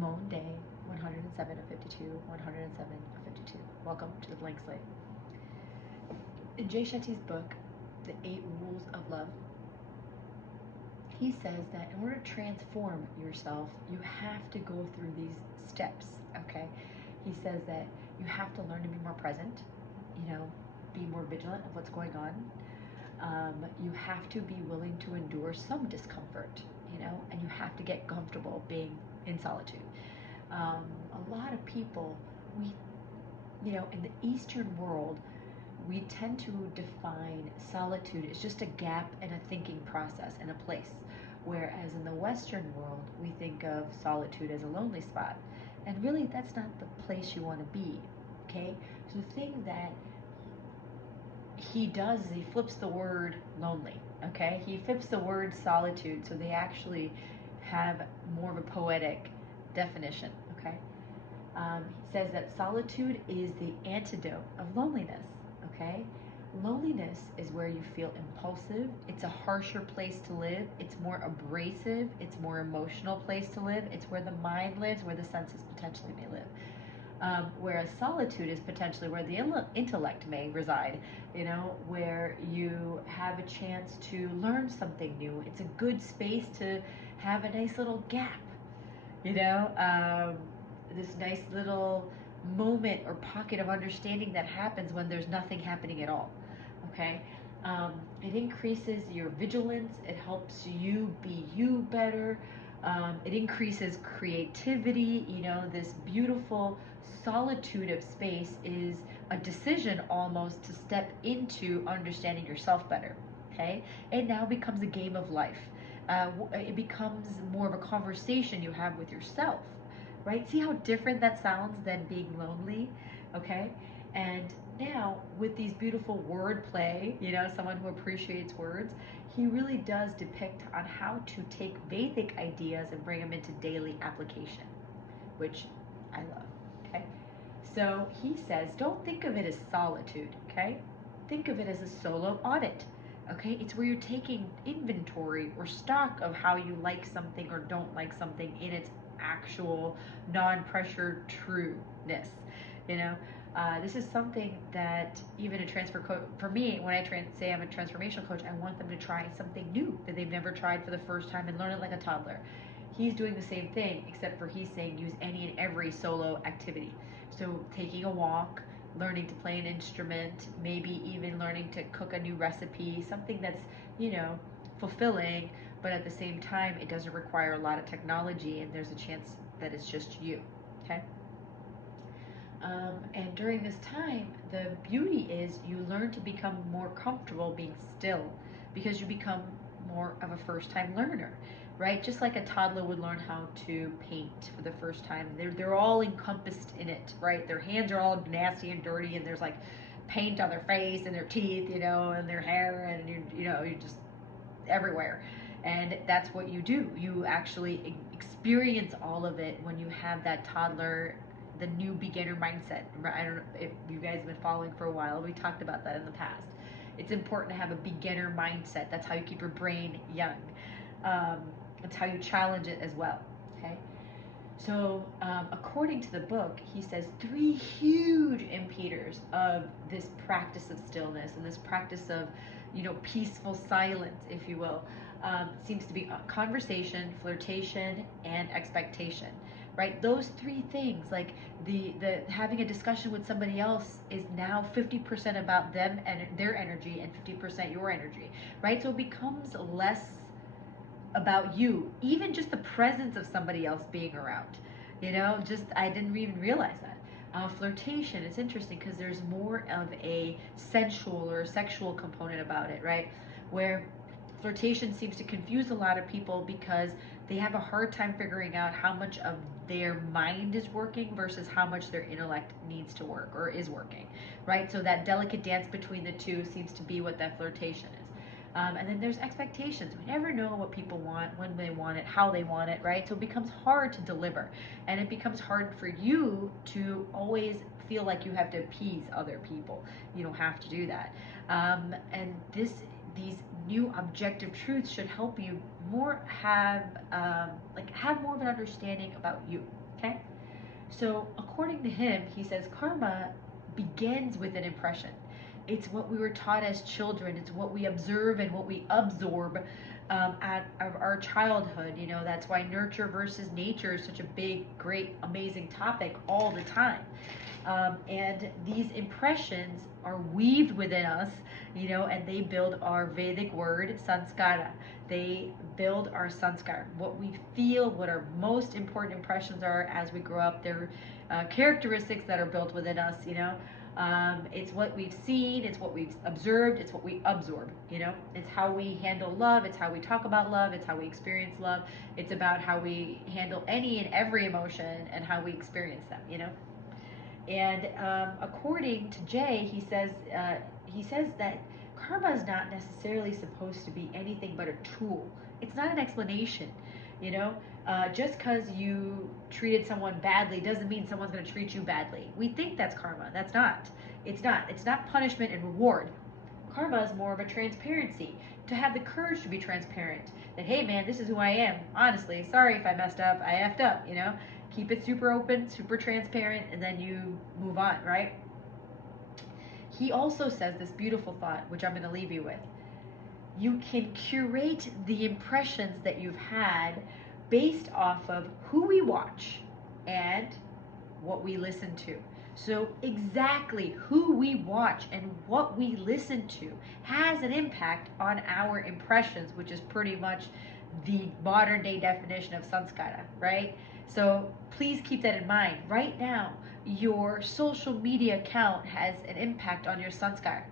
Moan Day 107 of 52, 107 of 52. Welcome to the Blank Slate. In Jay Shetty's book, The 8 Rules of Love, he says that in order to transform yourself, you have to go through these steps, okay? He says that you have to learn to be more present, be more vigilant of what's going on. You have to be willing to endure some discomfort, and you have to get comfortable being in solitude. A lot of people, in the Eastern world, we tend to define solitude as just a gap in a thinking process and a place. Whereas in the Western world, we think of solitude as a lonely spot. And really, that's not the place you want to be, okay? So the thing that he does is he flips the word lonely, okay? He flips the word solitude so they actually have more of a poetic definition, okay? He says that solitude is the antidote of loneliness, okay? Loneliness is where you feel impulsive. It's a harsher place to live. It's more abrasive. It's more emotional place to live. It's where the mind lives, where the senses potentially may live. Whereas solitude is potentially where the intellect may reside, where you have a chance to learn something new. It's a good space to have a nice little gap, this nice little moment or pocket of understanding that happens when there's nothing happening at all, okay? It increases your vigilance. It helps you be you better. It increases creativity. This beautiful solitude of space is a decision almost to step into understanding yourself better, okay? It now becomes a game of life. It becomes more of a conversation you have with yourself, right? See how different that sounds than being lonely, okay? And now with these beautiful wordplay, someone who appreciates words, he really does depict on how to take Vedic ideas and bring them into daily application, which I love, okay? So he says, don't think of it as solitude, okay? Think of it as a solo audit, okay? It's where you're taking inventory or stock of how you like something or don't like something in its actual non-pressure trueness. This is something that even a transfer coach, for me, when I say I'm a transformational coach, I want them to try something new that they've never tried for the first time and learn it like a toddler. He's doing the same thing, except for he's saying use any and every solo activity. So taking a walk, learning to play an instrument, maybe even learning to cook a new recipe, something that's, fulfilling, but at the same time, it doesn't require a lot of technology, and there's a chance that it's just you, okay? And during this time, the beauty is you learn to become more comfortable being still because you become more of a first-time learner, right? Just like a toddler would learn how to paint for the first time. They're all encompassed in it, right? Their hands are all nasty and dirty, and there's like paint on their face and their teeth, and their hair, and you just everywhere. And that's what you do. You actually experience all of it when you have that toddler, the new beginner mindset. I don't know if you guys have been following for a while. We talked about that in the past. It's important to have a beginner mindset. That's how you keep your brain young. That's how you challenge it as well. Okay. So according to the book, he says 3 huge impeders of this practice of stillness and this practice of, peaceful silence, if you will, seems to be conversation, flirtation, and expectation, right? Those 3 things, like the having a discussion with somebody else is now 50% about them and their energy and 50% your energy, right? So it becomes less about you, even just the presence of somebody else being around, I didn't even realize that. Flirtation, it's interesting because there's more of a sensual or sexual component about it, right? Where flirtation seems to confuse a lot of people because they have a hard time figuring out how much of their mind is working versus how much their intellect needs to work or is working, right? So that delicate dance between the two seems to be what that flirtation is. And then there's expectations. We never know what people want, when they want it, how they want it, right? So it becomes hard to deliver. And it becomes hard for you to always feel like you have to appease other people. You don't have to do that. And these new objective truths should help you more have more of an understanding about you. Okay, so according to him, he says karma begins with an impression. It's what we were taught as children. It's what we observe and what we absorb at our childhood. You know, that's why nurture versus nature is such a big, great, amazing topic all the time. And these impressions are weaved within us, you know, and they build our Vedic word, sanskara. They build our sanskar, what we feel, what our most important impressions are as we grow up. They're characteristics that are built within us, you know. It's what we've seen, it's what we've observed, it's what we absorb, you know. It's how we handle love, it's how we talk about love, it's how we experience love. It's about how we handle any and every emotion and how we experience them, you know. And according to Jay, he says that karma is not necessarily supposed to be anything but a tool. It's not an explanation. You know, just because you treated someone badly doesn't mean someone's going to treat you badly. We think that's karma. That's not. It's not. It's not punishment and reward. Karma is more of a transparency. To have the courage to be transparent. That, hey man, this is who I am. Honestly, sorry if I messed up. I effed up, you know. Keep it super open, super transparent, and then you move on, right? He also says this beautiful thought, which I'm going to leave you with. You can curate the impressions that you've had based off of who we watch and what we listen to. So exactly who we watch and what we listen to has an impact on our impressions, which is pretty much the modern day definition of sanskara, right? So please keep that in mind. Right now, your social media account has an impact on your sanskar.